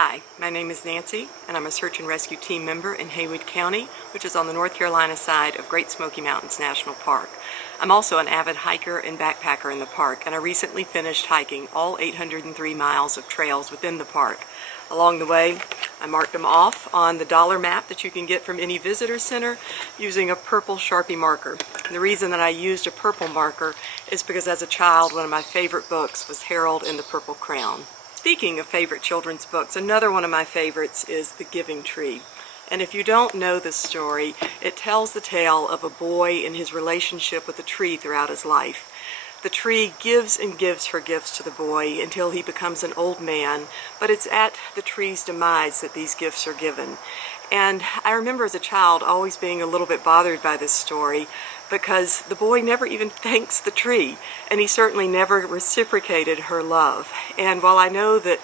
Hi, my name is Nancy, and I'm a search and rescue team member in Haywood County, which is on the North Carolina side of Great Smoky Mountains National Park. I'm also an avid hiker and backpacker in the park, and I recently finished hiking all 803 miles of trails within the park. Along the way, I marked them off on the dollar map that you can get from any visitor center using a purple Sharpie marker. And the reason that I used a purple marker is because as a child, one of my favorite books was Harold and the Purple Crayon. Speaking of favorite children's books, another one of my favorites is The Giving Tree. And if you don't know this story, it tells the tale of a boy and his relationship with a tree throughout his life. The tree gives and gives her gifts to the boy until he becomes an old man, but it's at the tree's demise that these gifts are given. And I remember as a child always being a little bit bothered by this story because the boy never even thanks the tree, and he certainly never reciprocated her love. And while I know that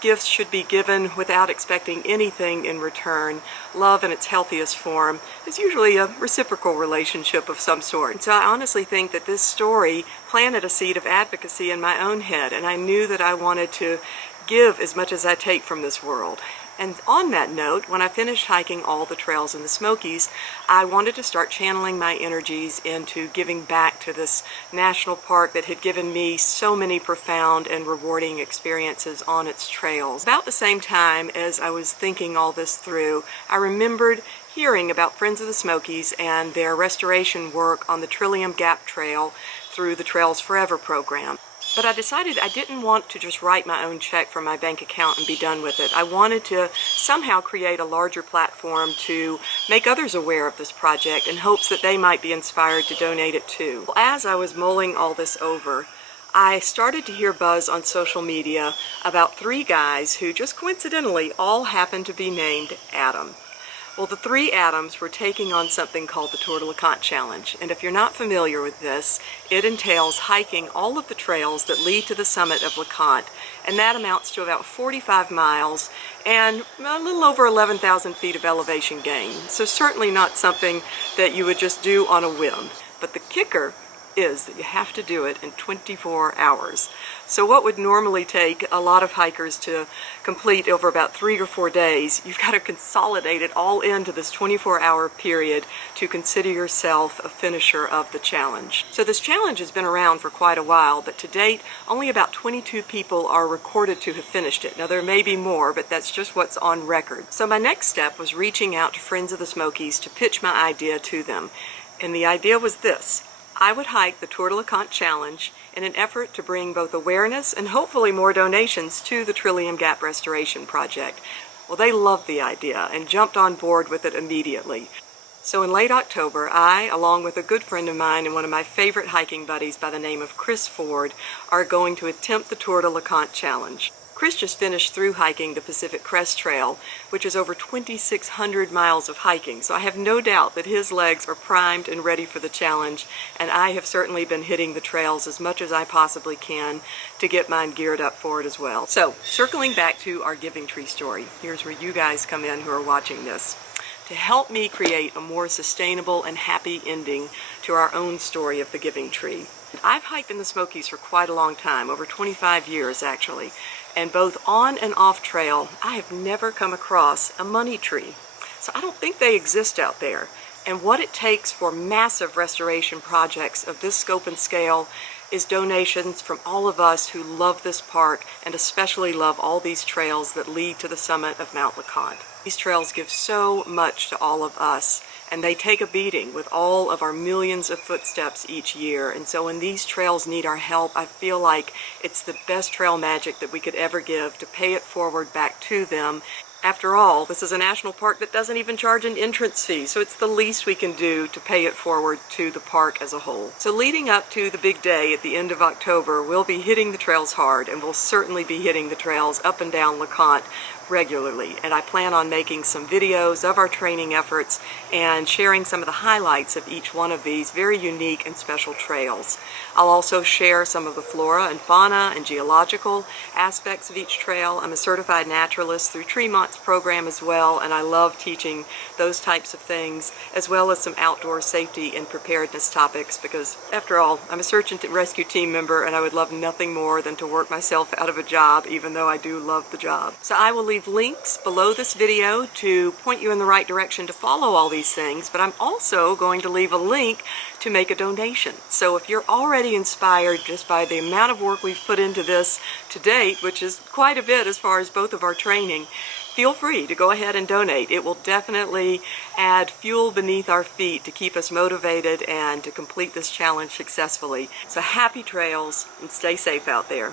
gifts should be given without expecting anything in return, love in its healthiest form is usually a reciprocal relationship of some sort. And so I honestly think that this story planted a seed of advocacy in my own head, and I knew that I wanted to give as much as I take from this world. And on that note, when I finished hiking all the trails in the Smokies, I wanted to start channeling my energies into giving back to this national park that had given me so many profound and rewarding experiences on its trails. About the same time as I was thinking all this through, I remembered hearing about Friends of the Smokies and their restoration work on the Trillium Gap Trail through the Trails Forever program. But I decided I didn't want to just write my own check from my bank account and be done with it. I wanted to somehow create a larger platform to make others aware of this project in hopes that they might be inspired to donate it too. As I was mulling all this over, I started to hear buzz on social media about 3 guys who just coincidentally all happened to be named Adam. Well, the 3 Adams were taking on something called the Tour de LeConte Challenge, and if you're not familiar with this, it entails hiking all of the trails that lead to the summit of LeConte, and that amounts to about 45 miles and a little over 11,000 feet of elevation gain. So certainly not something that you would just do on a whim. But the kicker is that you have to do it in 24 hours. So what would normally take a lot of hikers to complete over about 3 or 4 days, you've got to consolidate it all into this 24-hour period to consider yourself a finisher of the challenge. So this challenge has been around for quite a while, but to date, only about 22 people are recorded to have finished it. Now there may be more, but that's just what's on record. So my next step was reaching out to Friends of the Smokies to pitch my idea to them. And the idea was this: I would hike the Tour de LeConte Challenge in an effort to bring both awareness and hopefully more donations to the Trillium Gap Restoration Project. Well, they loved the idea and jumped on board with it immediately. So in late October, I, along with a good friend of mine and one of my favorite hiking buddies by the name of Chris Ford, are going to attempt the Tour de LeConte Challenge. Chris just finished through hiking the Pacific Crest Trail, which is over 2,600 miles of hiking, so I have no doubt that his legs are primed and ready for the challenge, and I have certainly been hitting the trails as much as I possibly can to get mine geared up for it as well. So, circling back to our Giving Tree story, here's where you guys come in who are watching this. To help me create a more sustainable and happy ending to our own story of the Giving Tree. I've hiked in the Smokies for quite a long time, over 25 years actually, and both on and off trail, I have never come across a money tree. So I don't think they exist out there. And what it takes for massive restoration projects of this scope and scale is donations from all of us who love this park and especially love all these trails that lead to the summit of Mount LeConte. These trails give so much to all of us, and they take a beating with all of our millions of footsteps each year. And so when these trails need our help, I feel like it's the best trail magic that we could ever give to pay it forward back to them. After all, this is a national park that doesn't even charge an entrance fee, so it's the least we can do to pay it forward to the park as a whole. So leading up to the big day at the end of October, we'll be hitting the trails hard, and we'll certainly be hitting the trails up and down LeConte regularly. And I plan on making some videos of our training efforts and sharing some of the highlights of each one of these very unique and special trails. I'll also share some of the flora and fauna and geological aspects of each trail. I'm a certified naturalist through Tremont's program as well, and I love teaching those types of things, as well as some outdoor safety and preparedness topics, because after all, I'm a search and rescue team member, and I would love nothing more than to work myself out of a job, even though I do love the job. So I will leave leave links below this video to point you in the right direction to follow all these things, but I'm also going to leave a link to make a donation. So if you're already inspired just by the amount of work we've put into this to date, which is quite a bit as far as both of our training, feel free to go ahead and donate. It will definitely add fuel beneath our feet to keep us motivated and to complete this challenge successfully. So happy trails and stay safe out there.